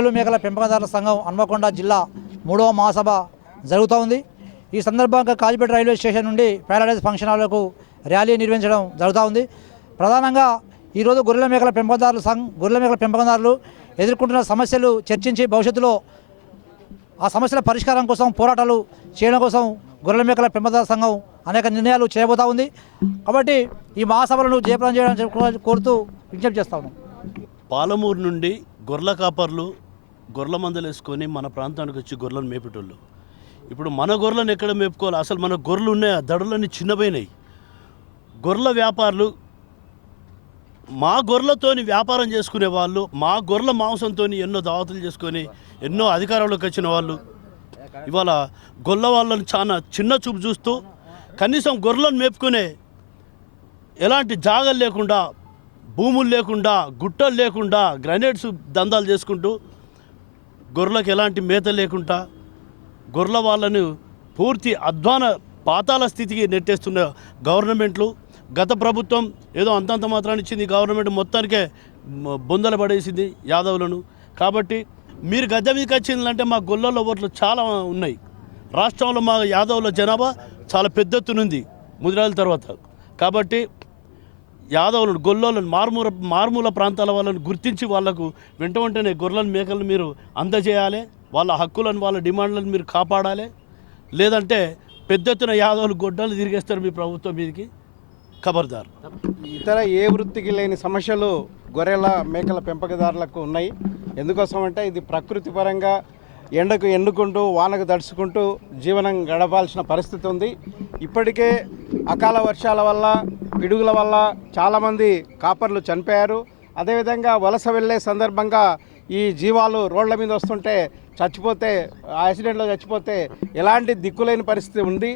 గొర్రెలు మేకల పెంపకదారుల సంఘం హన్మకొండ జిల్లా 3వ మహాసభ జరుగుతూ ఉంది. ఈ సందర్భంగా కాజీపేట రైల్వే స్టేషన్ నుండి ప్యారడైజ్ ఫంక్షన్ హాల్కు ర్యాలీ నిర్వహించడం జరుగుతూ ఉంది. ప్రధానంగా ఈరోజు గొర్రెల మేకల పెంపకదారులు ఎదుర్కొంటున్న సమస్యలు చర్చించి భవిష్యత్తులో ఆ సమస్యల పరిష్కారం కోసం పోరాటాలు చేయడం కోసం గొర్రెల మేకల పెంపకదారుల సంఘం అనేక నిర్ణయాలు చేయబోతూ ఉంది. కాబట్టి ఈ మహాసభలను జయప్రదం చేయడానికి కోరుతూ విజ్ఞప్తి చేస్తా ఉన్నాం. పాలమూరు నుండి గొర్రెల కాపర్లు గొర్రెల మందలు వేసుకొని మన ప్రాంతానికి వచ్చి గొర్రెలను మేపేటోళ్ళు. ఇప్పుడు మన గొర్రెలను ఎక్కడ మేపుకోవాలి? అసలు మన గొర్రెలు ఉన్నాయి, ఆ దడులన్నీ చిన్నపోయినాయి. గొర్రెల వ్యాపారులు మా గొర్రెలతోని వ్యాపారం చేసుకునే వాళ్ళు, మా గొర్రెల మాంసంతో ఎన్నో దావతులు చేసుకొని ఎన్నో అధికారంలోకి వచ్చిన వాళ్ళు ఇవాళ గొర్రెల వాళ్ళని చాలా చిన్న చూపు చూస్తూ కనీసం గొర్రెలను మేపుకునే ఎలాంటి జాగలు లేకుండా, భూములు లేకుండా, గుట్టలు లేకుండా గ్రనేడ్స్ దందాలు చేసుకుంటూ గొర్రెలకు ఎలాంటి మేత లేకుండా గొర్రెల వాళ్ళను పూర్తి అధ్వాన పాతాల స్థితికి నెట్టేస్తున్న గవర్నమెంట్లు, గత ప్రభుత్వం ఏదో అంతంత మాత్రాన్ని ఇచ్చింది. గవర్నమెంట్ మొత్తానికే బొందలు పడేసింది యాదవులను. కాబట్టి మీరు గద్దె మీదకి వచ్చిందంటే మా గొర్రెల ఓట్లు చాలా ఉన్నాయి. రాష్ట్రంలో మా యాదవుల జనాభా చాలా పెద్ద ఎత్తునుంది ముదిరాల తర్వాత. కాబట్టి యాదవులను, గొల్లోలను, మారుమూల ప్రాంతాల వాళ్ళను గుర్తించి వాళ్లకు వెంటనే గొర్రెలను మేకలను మీరు అందజేయాలి. వాళ్ళ హక్కులను, వాళ్ళ డిమాండ్లను మీరు కాపాడాలి. లేదంటే పెద్ద ఎత్తున యాదవులు గొడ్డలు తిరిగేస్తారు మీ ప్రభుత్వం మీదకి. ఖబర్దార్. ఇతర ఏ వృత్తికి లేని సమస్యలు గొర్రెల మేకల పెంపకదారులకు ఉన్నాయి. ఎందుకోసం అంటే ఇది ప్రకృతి పరంగా ఎండకు ఎండుకుంటూ వానకు దడుచుకుంటూ జీవనం గడపాల్సిన పరిస్థితి ఉంది. ఇప్పటికే అకాల వర్షాల వల్ల, పిడుగుల వల్ల చాలామంది కాపర్లు చనిపోయారు. అదేవిధంగా వలస వెళ్ళే సందర్భంగా ఈ జీవాలు రోడ్ల మీద వస్తుంటే చచ్చిపోతే, యాక్సిడెంట్లో చచ్చిపోతే ఎలాంటి దిక్కులేని పరిస్థితి ఉంది.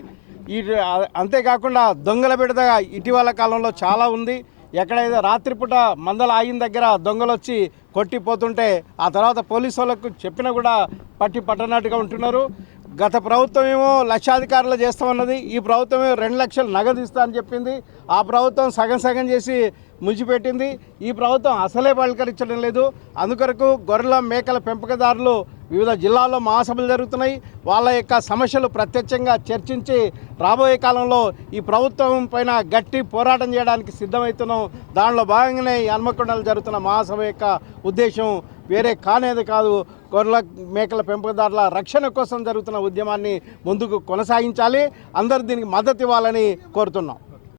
అంతేకాకుండా దొంగల బిడద ఇటీవల కాలంలో చాలా ఉంది. ఎక్కడైతే రాత్రిపూట మందలు ఆగిన దగ్గర దొంగలు వచ్చి కొట్టిపోతుంటే ఆ తర్వాత పోలీసు వాళ్ళకు చెప్పినా కూడా పట్టనట్టుగా ఉంటున్నారు. గత ప్రభుత్వం ఏమో లక్షాధికారులు చేస్తామన్నది, ఈ ప్రభుత్వం 2 లక్షలు నగదు ఇస్తా అని చెప్పింది. ఆ ప్రభుత్వం సగం చేసి ముంచిపెట్టింది. ఈ ప్రభుత్వం అసలే పలకరించడం లేదు. అందుకొరకు గొర్రెల మేకల పెంపకదారులు వివిధ జిల్లాల్లో మహాసభలు జరుగుతున్నాయి. వాళ్ళ యొక్క సమస్యలు ప్రత్యక్షంగా చర్చించి రాబోయే కాలంలో ఈ ప్రభుత్వం పైన గట్టి పోరాటం చేయడానికి సిద్ధమవుతున్నాం. దానిలో భాగంగానే ఈ హన్మకొండలో జరుగుతున్న మహాసభ యొక్క ఉద్దేశం వేరే కానేది కాదు. గొర్రెల మేకల పెంపకదారుల రక్షణ కోసం జరుగుతున్న ఉద్యమాన్ని ముందుకు కొనసాగించాలి. అందరూ దీనికి మద్దతు ఇవ్వాలని కోరుతున్నాం.